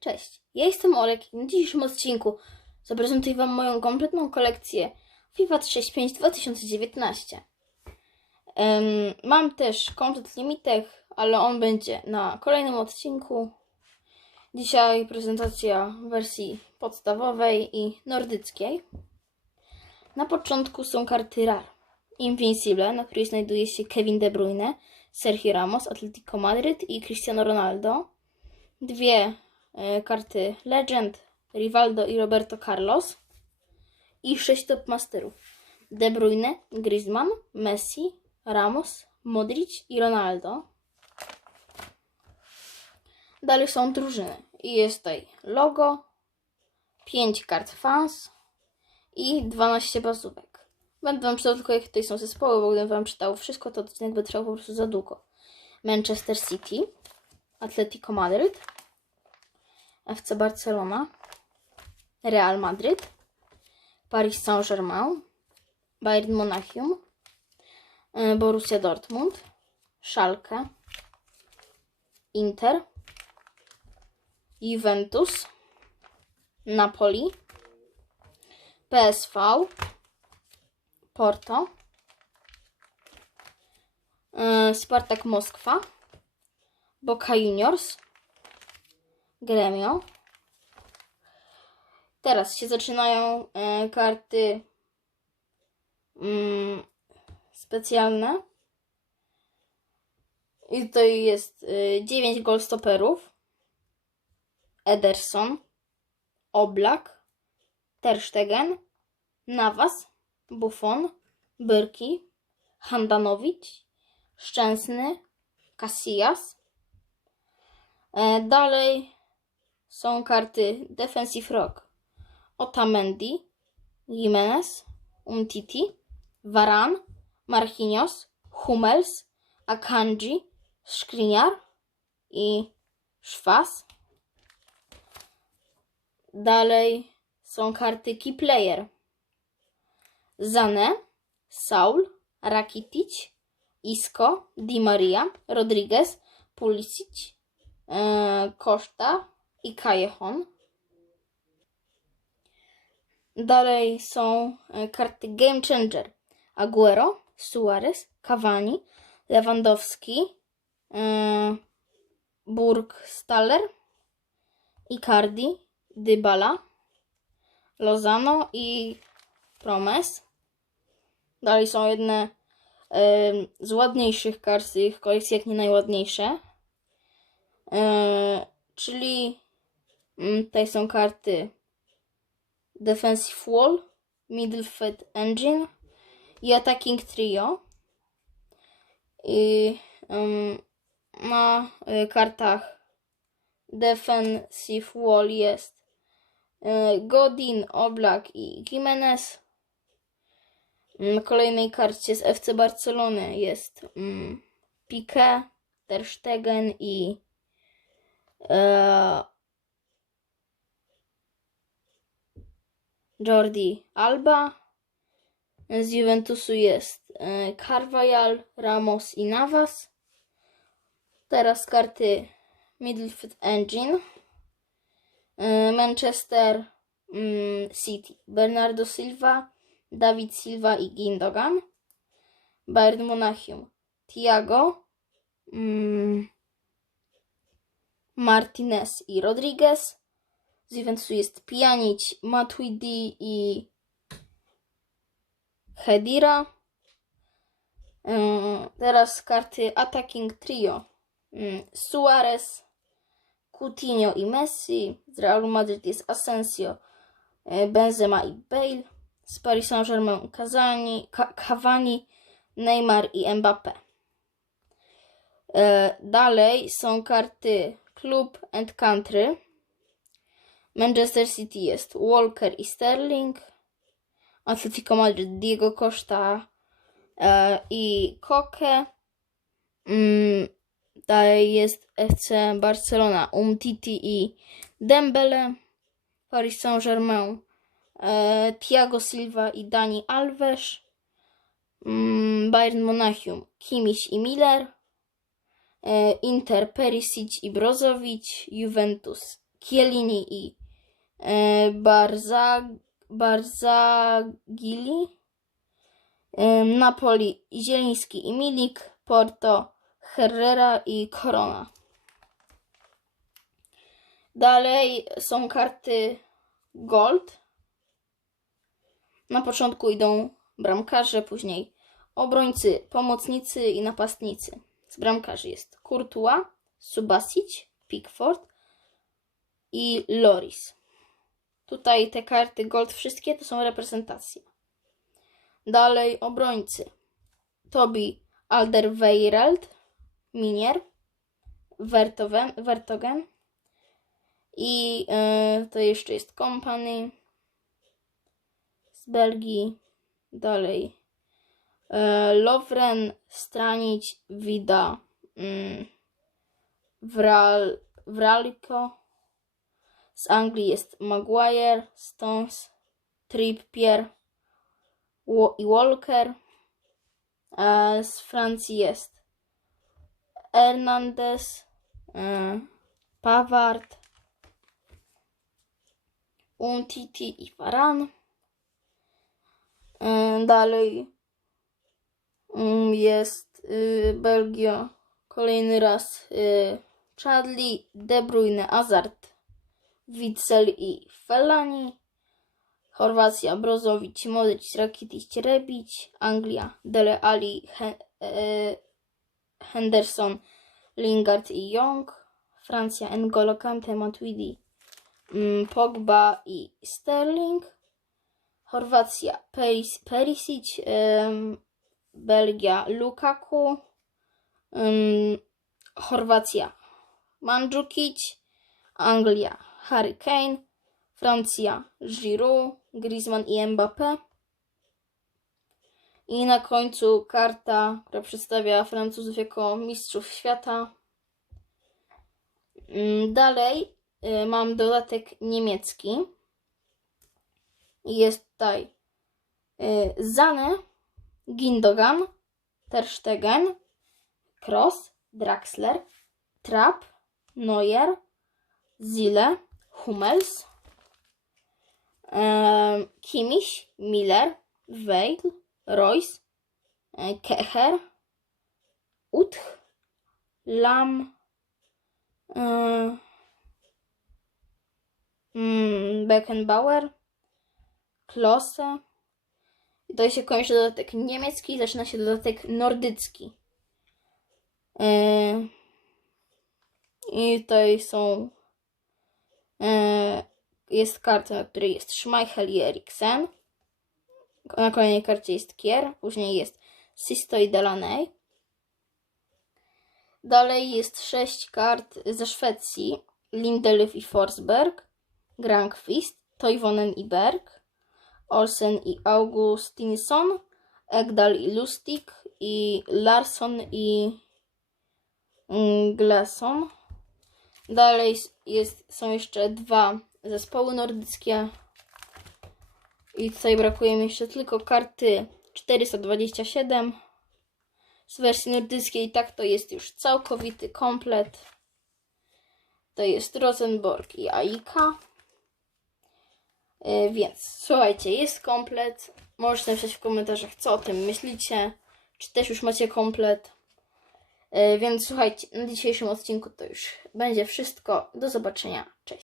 Cześć, ja jestem Olek i na dzisiejszym odcinku zaprezentuję Wam moją kompletną kolekcję FIFA 35 2019. Em, mam też komplet Limitek, ale on będzie na kolejnym odcinku. Dzisiaj prezentacja wersji podstawowej i nordyckiej. Na początku są karty RAR. Invincible, na której znajduje się Kevin De Bruyne, Sergio Ramos, Atletico Madryt i Cristiano Ronaldo. Dwie karty Legend, Rivaldo i Roberto Carlos. I sześć top masterów. De Bruyne, Griezmann, Messi, Ramos, Modric i Ronaldo. Dalej są drużyny. I jest tutaj logo, 5 kart fans i 12 bazówek. Będę wam czytał tylko, jakie tutaj są zespoły, bo gdybym wam czytał wszystko, to odcinek by trwał po prostu za długo. Manchester City, Atletico Madryt, FC Barcelona, Real Madryt, Paris Saint-Germain, Bayern Monachium, y, Borussia Dortmund, Schalke, Inter, Juventus, Napoli, PSV, Porto, y, Spartak Moskwa, Boca Juniors, Gremio. Teraz się zaczynają e, karty mm, specjalne. I tutaj jest e, 9 golstoperów. Ederson, Oblak, Ter Stegen, Navas, Buffon, Byrki, Handanowicz, Szczęsny, Casillas. E, dalej są karty Defensive Rock. Otamendi, Jimenez, Umtiti, Varan, Marquinhos, Hummels, Akanji, Skriniar i Szwas. Dalej są karty Key Player. Zane, Saul, Rakitic, Isco, Di Maria, Rodriguez, Pulisic, e, Koszta i Callejon. Dalej są e, karty Game Changer. Aguero, Suarez, Cavani, Lewandowski, e, Burg Staller, Icardi, Dybala, Lozano i Promes. Dalej są jedne e, z ładniejszych kart z ich kolekcji, jak nie najładniejsze. E, czyli tutaj są karty Defensive Wall, Middlefield Engine i Attacking Trio. I em, na y, kartach Defensive Wall jest y, Godin, Oblak i Jimenez. Na kolejnej karcie z FC Barcelony jest mm, Piqué, Ter Stegen i e, Jordi Alba. Z Juventusu jest e, Carvajal, Ramos i Navas. Teraz karty Middlefield Engine. E, Manchester mm, City. Bernardo Silva, David Silva i Gindogan. Bayern Monachium. Thiago. Mm, Martinez i Rodriguez. Z Juventusu jest Pjanic, Matuidi i Hedira. Ym, Teraz karty Attacking Trio. Ym, Suarez, Coutinho i Messi. Z Realu Madryt jest Asensio, y, Benzema i Bale. Z Paris Saint-Germain Kazani, Ka- Cavani, Neymar i Mbappé. E, Dalej są karty Club and Country. Manchester City jest Walker i Sterling. Atletico Madrid Diego Costa e, i Koke. Mm, dalej jest FC Barcelona Umtiti i Dembele. Paris Saint-Germain e, Thiago Silva i Dani Alves. Mm, Bayern Monachium Kimmich i Miller. E, Inter Perisic i Brozovic. Juventus Chiellini i Barza, Barzagili. E, Napoli Zieliński i Milik. Porto Herrera i Corona. Dalej są karty Gold. Na początku idą bramkarze, później obrońcy, pomocnicy i napastnicy. Z bramkarzy jest Courtois, Subasic, Pickford i Loris. Tutaj te karty Gold wszystkie to są reprezentacje. Dalej obrońcy. Tobi Alderweireld, Minier, Vertogen, Vertogen i yy, to jeszcze jest Company z Belgii. Dalej e, Lovren, Stranić, Wida, mm, Wral, Wraliko. Z Anglii jest Maguire, Stones, Trippier i Walker. E, z Francji jest Hernandez, e, Pavard, Umtiti i Varan. E, Dalej mm, jest y, Belgia, kolejny raz y, Chadli, De Bruyne, Hazard, Witzel i Felani. Chorwacja, Brozovic, Modric, Rakitic, Rebic. Anglia, Dele Ali, He, e, Henderson, Lingard i Young. Francja, N'Golo Kante, Matuidi, mm, Pogba i Sterling. Chorwacja, Peris, Perisic, em, Belgia, Lukaku, em, Chorwacja, Mandzukic, Anglia, Harry Kane, Francja, Giroud, Griezmann i Mbappé. I na końcu karta, która przedstawia Francuzów jako mistrzów świata. Mm, Dalej y, mam dodatek niemiecki. Jest tutaj y, Zane, Gindogan, Ter Stegen, Draxler, Trapp, Neuer, Zile, Hummels, em, Kimmich, Miller, Weigl, Royce, Kecher, Utch, Lam, mm, Beckenbauer, Klose. Tutaj się kończy dodatek niemiecki zaczyna się dodatek nordycki. I tutaj są. E, jest karta, na której jest Schmeichel i Eriksen. Na kolejnej karcie jest Kier, później jest Sisto i Delaney. Dalej jest sześć kart ze Szwecji. Lindelöf i Forsberg, Grankvist, Toivonen i Berg, Olsen i Augustinsson, Egdal i Lustig i Larsson i mm, Gleson. Dalej jest, są jeszcze dwa zespoły nordyckie. I tutaj brakuje mi jeszcze tylko karty 427 z wersji nordyckiej. Tak to jest już całkowity komplet. To jest Rosenborg i Aika. Yy, więc słuchajcie, jest komplet. Możecie napisać w komentarzach, co o tym myślicie. Czy też już macie komplet. Yy, więc słuchajcie, na dzisiejszym odcinku to już będzie wszystko. Do zobaczenia. Cześć.